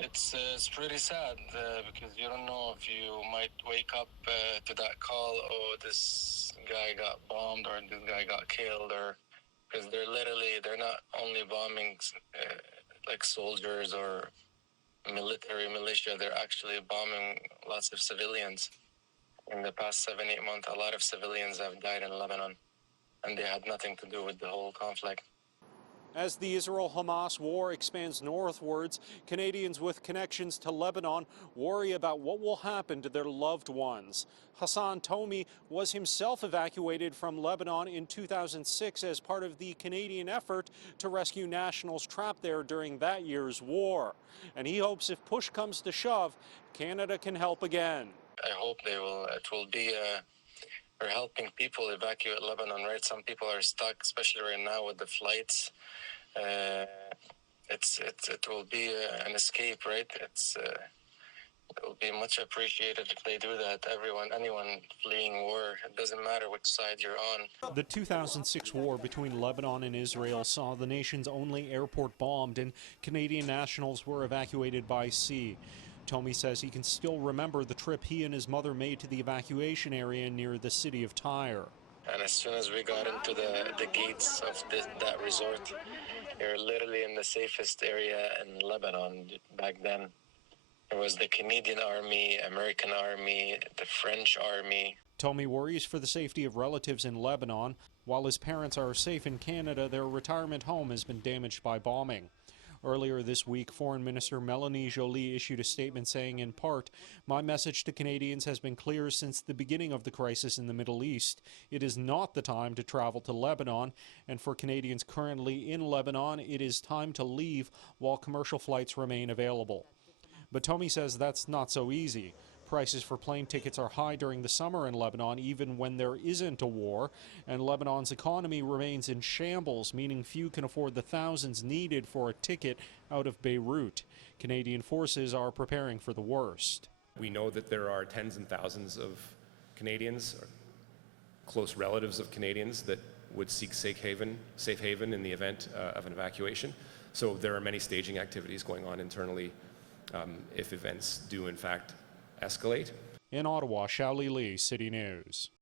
It's pretty sad because you don't know if you might wake up to that call, oh, this guy got bombed or this guy got killed, or because they're not only bombing like soldiers or military militia, they're actually bombing lots of civilians. In the past 7-8 months, a lot of civilians have died in Lebanon, and they had nothing to do with the whole conflict. As the Israel-Hamas war expands northwards, Canadians with connections to Lebanon worry about what will happen to their loved ones. Hassan Tomi was himself evacuated from Lebanon in 2006 as part of the Canadian effort to rescue nationals trapped there during that year's war. And he hopes if push comes to shove, Canada can help again. I hope they will. It will be for helping people evacuate Lebanon, right? Some people are stuck, especially right now with the flights. It will be an escape, right? It will be much appreciated if they do that. Anyone fleeing war, it doesn't matter which side you're on. The 2006 war between Lebanon and Israel saw the nation's only airport bombed, and Canadian nationals were evacuated by sea. Tomi says he can still remember the trip he and his mother made to the evacuation area near the city of Tyre. And as soon as we got into the gates of that resort, you're literally in the safest area in Lebanon back then. There was the Canadian Army, American Army, the French Army. Tomi worries for the safety of relatives in Lebanon. While his parents are safe in Canada, their retirement home has been damaged by bombing. Earlier this week, Foreign Minister Xiaoli Li issued a statement saying, in part, "My message to Canadians has been clear since the beginning of the crisis in the Middle East. It is not the time to travel to Lebanon, and for Canadians currently in Lebanon, it is time to leave while commercial flights remain available." But Tomi says that's not so easy. Prices for plane tickets are high during the summer in Lebanon, even when there isn't a war, and Lebanon's economy remains in shambles, meaning few can afford the thousands needed for a ticket out of Beirut. Canadian forces are preparing for the worst. We know that there are tens and thousands of Canadians, or close relatives of Canadians, that would seek safe haven in the event of an evacuation. So there are many staging activities going on internally if events do in fact escalate. In Ottawa, Xiaoli Li, City News.